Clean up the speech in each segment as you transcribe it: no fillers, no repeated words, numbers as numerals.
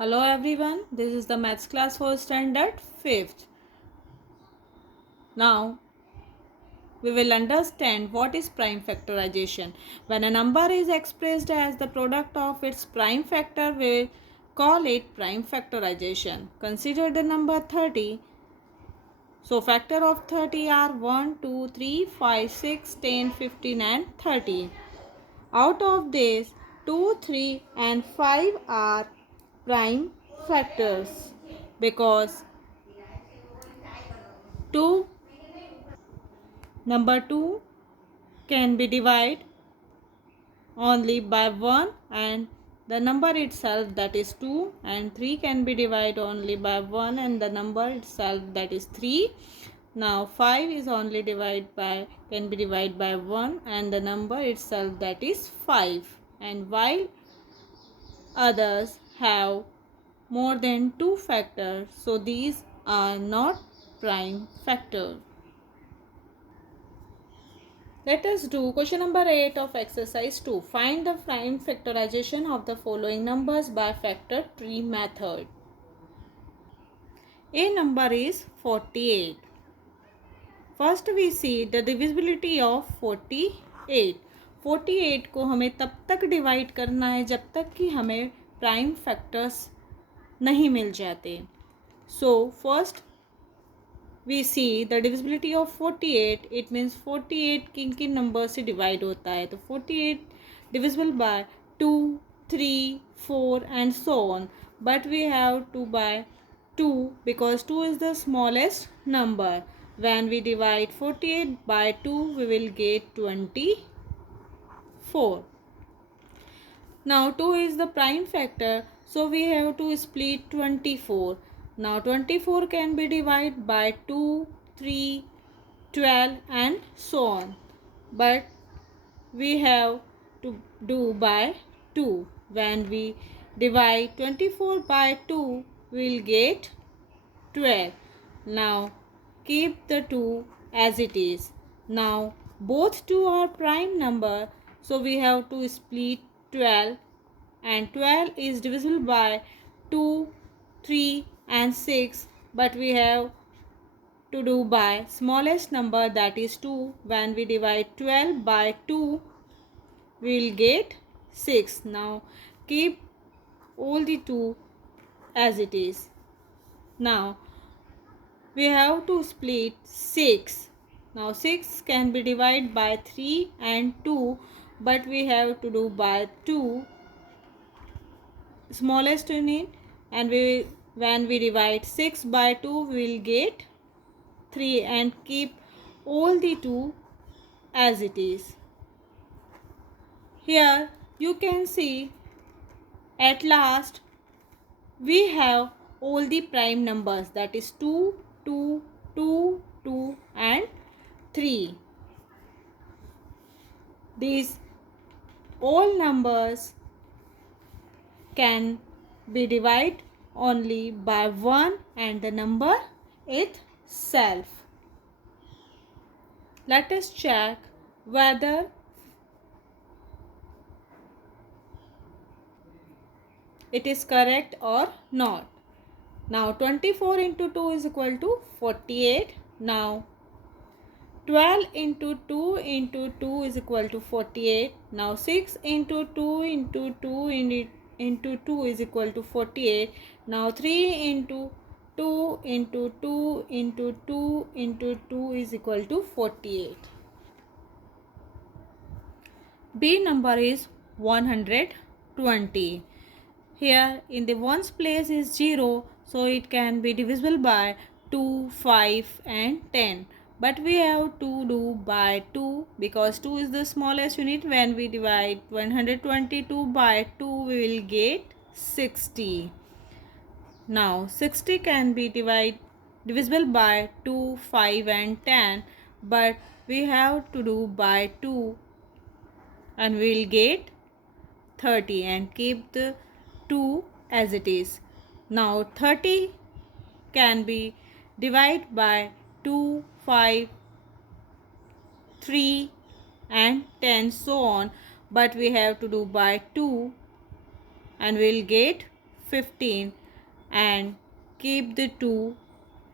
Hello everyone, this is the maths class for standard 5th. Now we will understand what is prime factorization. When a number is expressed as the product of its prime factor, we call it prime factorization. Consider the number 30. So factor of 30 are 1, 2, 3, 5, 6, 10, 15 and 30. Out of this, 2, 3 and 5 are prime factors because 2 number 2 can be divided only by 1 and the number itself, that is 2, and 3 can be divided only by 1 and the number itself, that is 3. Now 5 is only divided by can be divided by 1 and the number itself, that is 5. And while others have more than 2 factors, so these are not prime factors. Let us do question number 8 of exercise 2. Find the prime factorization of the following numbers by factor tree method. A number is 48. First we see the divisibility of 48. 48 को हमें तब तक divide करना है जब तक कि हमें प्राइम फैक्टर्स नहीं मिल जाते. So first we see the divisibility of 48. It means 48 किन नंबर से डिवाइड होता है. तो 48 divisible by 2, 3, 4 and so on. But we have to by 2 because 2 is the smallest number. When we divide 48 by 2, we will get 24. Now 2 is the prime factor, so we have to split 24. Now 24 can be divided by 2, 3, 12 and so on. But we have to do by 2. When we divide 24 by 2, we will get 12. Now keep the 2 as it is. Now both 2 are prime number, so we have to split 12 and 12 is divisible by 2, 3 and 6, but we have to do by smallest number, that is 2. When we divide 12 by 2, we will get 6. Now keep all the 2 as it is. Now we have to split 6. Now 6 can be divided by 3 and 2, but we have to do by 2 smallest unit, and when we divide 6 by 2, we will get 3 and keep all the 2 as it is. Here you can see at last we have all the prime numbers, that is 2, 2, 2, 2 and 3. These all numbers can be divided only by 1 and the number itself. Let us check whether it is correct or not. Now 24 into 2 is equal to 48. Now 12 into 2 into 2 is equal to 48. Now 6 into 2 into 2 into 2 is equal to 48. Now 3 into 2 into 2 into 2 into 2 is equal to 48. B number is 120. Here in the ones place is 0, so it can be divisible by 2, 5 and 10. But we have to do by 2 because 2 is the smallest unit. When we divide 122 by 2, we will get 60. Now 60 can be divisible by 2, 5 and 10, but we have to do by 2 and we will get 30 and keep the 2 as it is. Now 30 can be divided by 2, 5, 3 and 10 so on, but we have to do by 2 and we will get 15 and keep the 2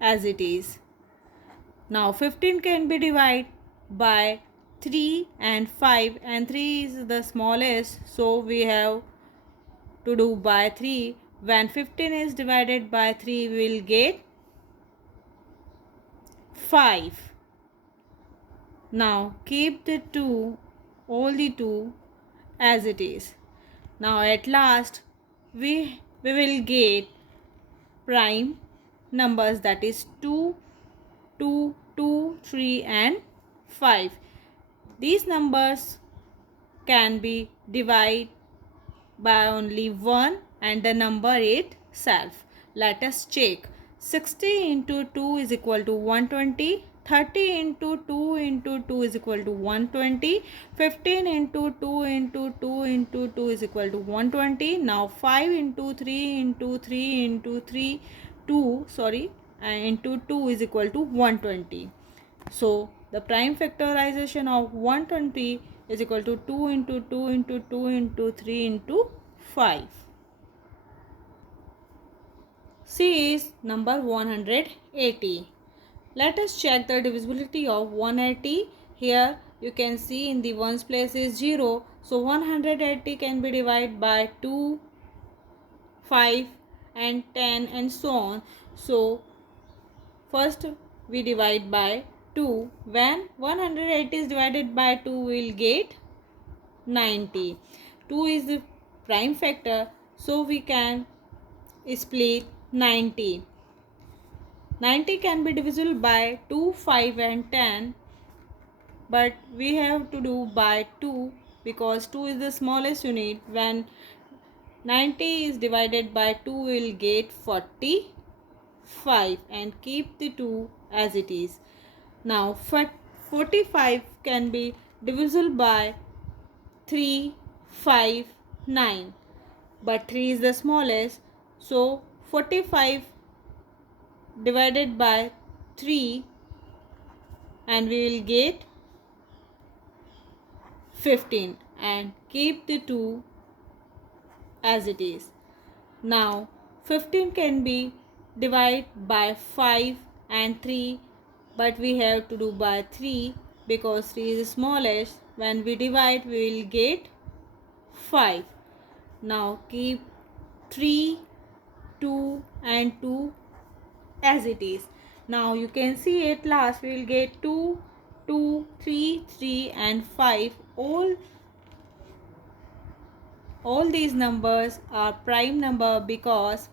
as it is. Now 15 can be divided by 3 and 5, and 3 is the smallest, so we have to do by 3. When 15 is divided by 3, we will get 5. Now keep the 2, all the 2 as it is. Now at last we will get prime numbers, that is 2, 2, 2, 3 and 5. These numbers can be divided by only 1 and the number itself. Let us check. 60 into 2 is equal to 120. 30 into 2 into 2 is equal to 120. 15 into 2 into 2 into 2 is equal to 120. Now 5 into 3 into 3 into 3 into 2 is equal to 120. So the prime factorization of 120 is equal to 2 into 2 into 2 into 3 into 5. C is number 180. Let us check the divisibility of 180. Here you can see in the ones place is 0. So 180 can be divided by 2, 5 and 10 and so on. So first we divide by 2. When 180 is divided by 2, we will get 90. 2 is the prime factor, so we can split 90. 90 can be divisible by 2, 5 and 10, but we have to do by 2 because 2 is the smallest unit. When 90 is divided by 2, we will get 45 and keep the 2 as it is. Now 45 can be divisible by 3, 5, 9, but 3 is the smallest, so 45 divided by 3 and we will get 15 and keep the 2 as it is. Now 15 can be divided by 5 and 3, but we have to do by 3 because 3 is the smallest. When we divide, we will get 5. Now keep 3, 2 and 2 as it is. Now you can see at last we will get 2, 2, 3, 3 and 5. All these numbers are prime number because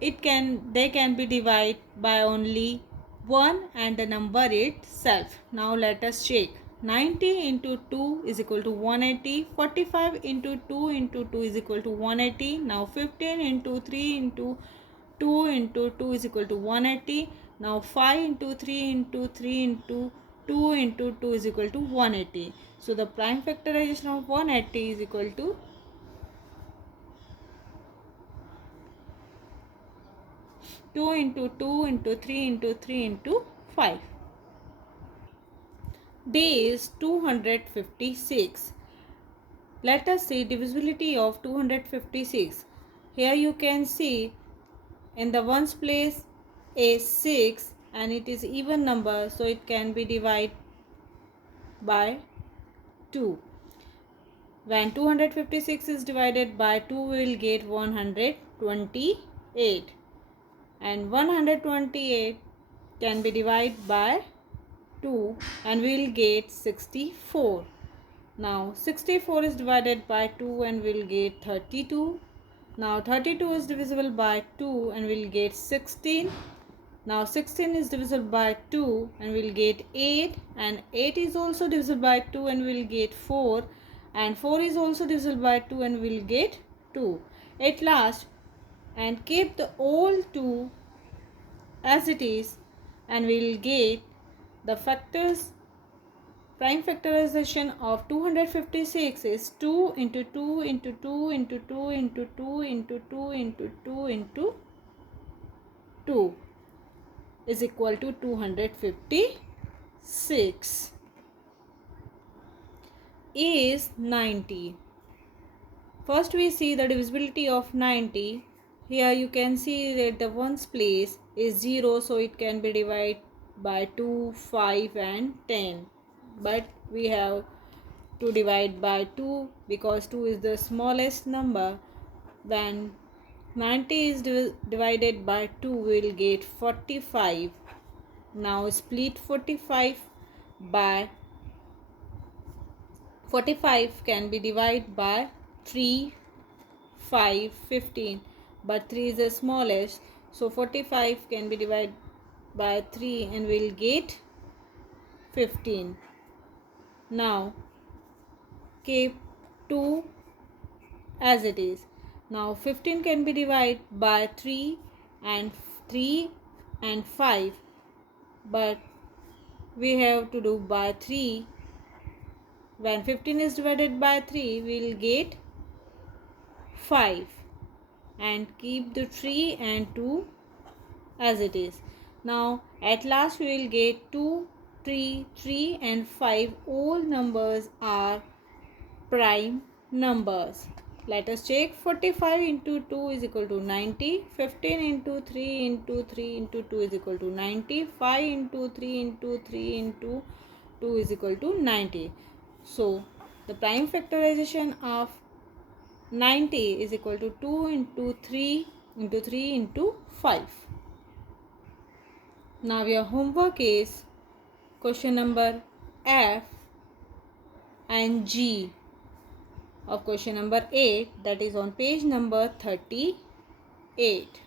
they can be divided by only 1 and the number itself. Now let us check. 90 into 2 is equal to 180. 45 into 2 into 2 is equal to 180. Now 15 into 3 into 2 into 2 is equal to 180. Now 5 into 3 into 3 into 2 into 2 is equal to 180. So the prime factorization of 180 is equal to 2 into 2 into 3 into 3 into 5. D is 256. Let us see divisibility of 256. Here you can see in the ones place a 6 and it is even number, so it can be divided by 2. When 256 is divided by 2, we will get 128. And 128 can be divided by 2 and we will get 64. Now 64 is divided by 2 and we will get 32. Now 32 is divisible by 2 and we will get 16. Now 16 is divisible by 2 and we will get 8, and 8 is also divisible by 2 and we will get 4, and 4 is also divisible by 2 and we will get 2 at last, and keep the all 2 as it is and we will get the prime factorization of 256 is 2 into 2 into 2 into 2 into 2 into 2 into 2 into 2 is equal to 256. A is 90. First we see the divisibility of 90. Here you can see that the ones place is 0, so it can be divided by 2, 5 and 10. But we have to divide by 2 because 2 is the smallest number. When 90 is divided by 2, we will get 45. Now split 45 by 45 can be divided by 3, 5, 15, but 3 is the smallest, so 45 can be divided by 3 and we'll get 15. Now keep 2 as it is. Now 15 can be divided by 3 and 5, but we have to do by 3. When 15 is divided by 3, we will get 5 and keep the 3 and 2 as it is. Now at last we will get 2, 3, 3 and 5. All numbers are prime numbers. Let us check. 45 into 2 is equal to 90. 15 into 3 into 3 into 2 is equal to 90. 5 into 3 into 3 into 2 is equal to 90. So the prime factorization of 90 is equal to 2 into 3 into 3 into 5. Now your homework is question number F and G of question number 8, that is on page number 38.